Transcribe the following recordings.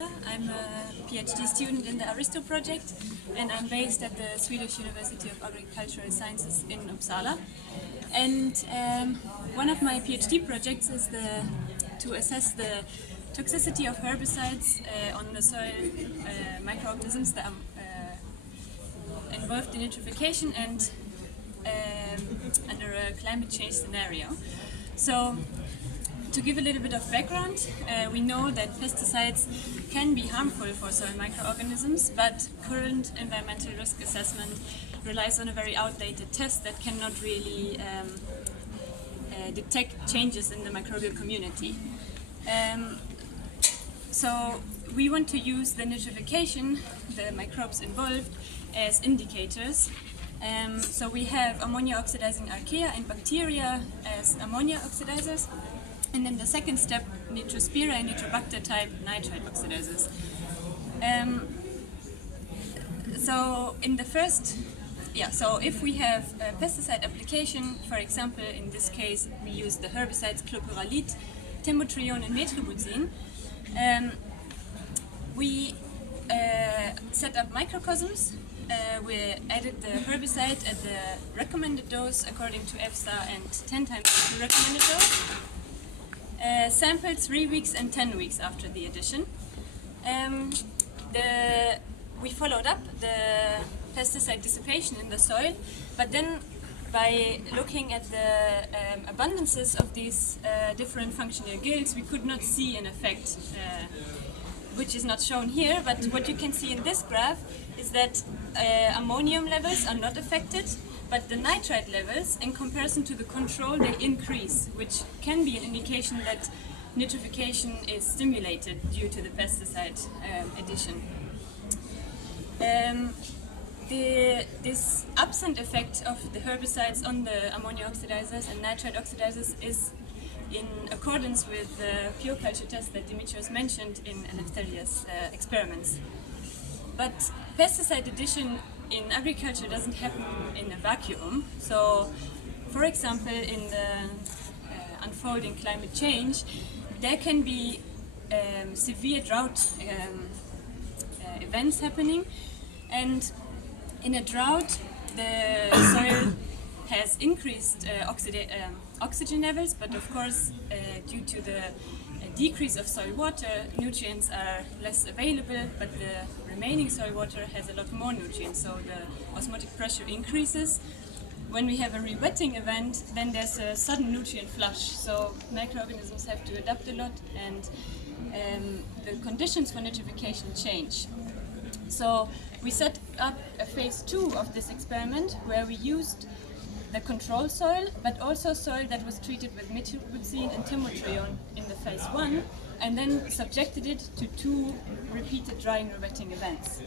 I'm a PhD student in the Aristo project, and I'm based at the Swedish University of Agricultural Sciences in Uppsala. And one of my PhD projects is to assess the toxicity of herbicides on the soil microorganisms that are involved in nitrification and under a climate change scenario. So, to give a little bit of background, we know that pesticides can be harmful for soil microorganisms, but current environmental risk assessment relies on a very outdated test that cannot really detect changes in the microbial community. So we want to use the nitrification, the microbes involved, as indicators. So we have ammonia oxidizing archaea and bacteria as ammonia oxidizers. And then the second step, Nitrospira and Nitrobacter type nitrite oxidizers. So in the first, so if we have a pesticide application, for example, in this case we use the herbicides clopyralid, timotrione and metribuzin, we set up microcosms. We added the herbicide at the recommended dose according to EFSA and 10 times the recommended dose. Sampled 3 weeks and 10 weeks after the addition. We followed up the pesticide dissipation in the soil, but then by looking at the abundances of these different functional guilds, we could not see an effect, which is not shown here, but what you can see in this graph is that ammonium levels are not affected, but the nitrite levels, in comparison to the control, they increase, which can be an indication that nitrification is stimulated due to the pesticide addition. This absent effect of the herbicides on the ammonia oxidizers and nitrite oxidizers is in accordance with the pure culture test that Dimitrios mentioned in Eleftherios' experiments. But pesticide addition in agriculture doesn't happen in a vacuum. So, for example, in the unfolding climate change, there can be severe drought events happening, and in a drought, the soil has increased oxygen levels, but of course, due to the decrease of soil water, nutrients are less available, but the remaining soil water has a lot more nutrients, so the osmotic pressure increases. When we have a rewetting event, then there's a sudden nutrient flush, so microorganisms have to adapt a lot, and the conditions for nitrification change. So we set up a phase 2 of this experiment where we used the control soil, but also soil that was treated with metribuzin and timotrione in the phase 1, and then subjected it to 2 repeated drying or wetting events.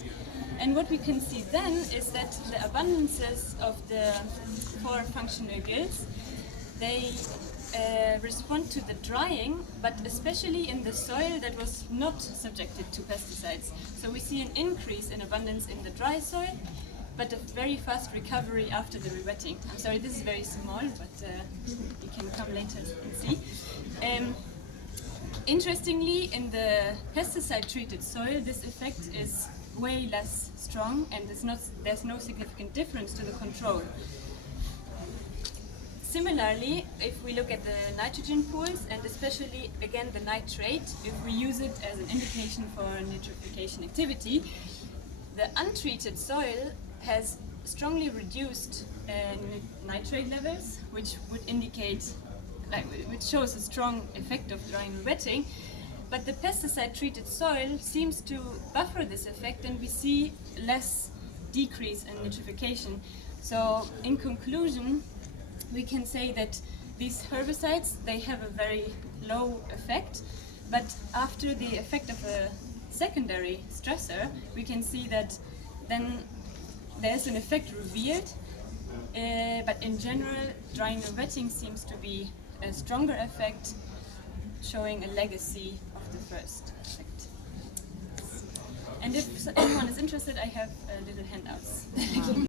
And what we can see then is that the abundances of the 4 functional guilds, they respond to the drying, but especially in the soil that was not subjected to pesticides. So we see an increase in abundance in the dry soil, but a very fast recovery after the rewetting. I'm sorry, this is very small, but you can come later and see. Interestingly, in the pesticide-treated soil, this effect is way less strong, and there's no significant difference to the control. Similarly, if we look at the nitrogen pools, and especially, again, the nitrate, if we use it as an indication for nitrification activity, the untreated soil has strongly reduced nitrate levels, which would indicate, which shows a strong effect of drying and wetting. But the pesticide-treated soil seems to buffer this effect, and we see less decrease in nitrification. So, in conclusion, we can say that these herbicides, they have a very low effect, but after the effect of a secondary stressor, we can see that then there's an effect revealed, but in general, drying and wetting seems to be a stronger effect, showing a legacy of the first effect. And if anyone is interested, I have little handouts.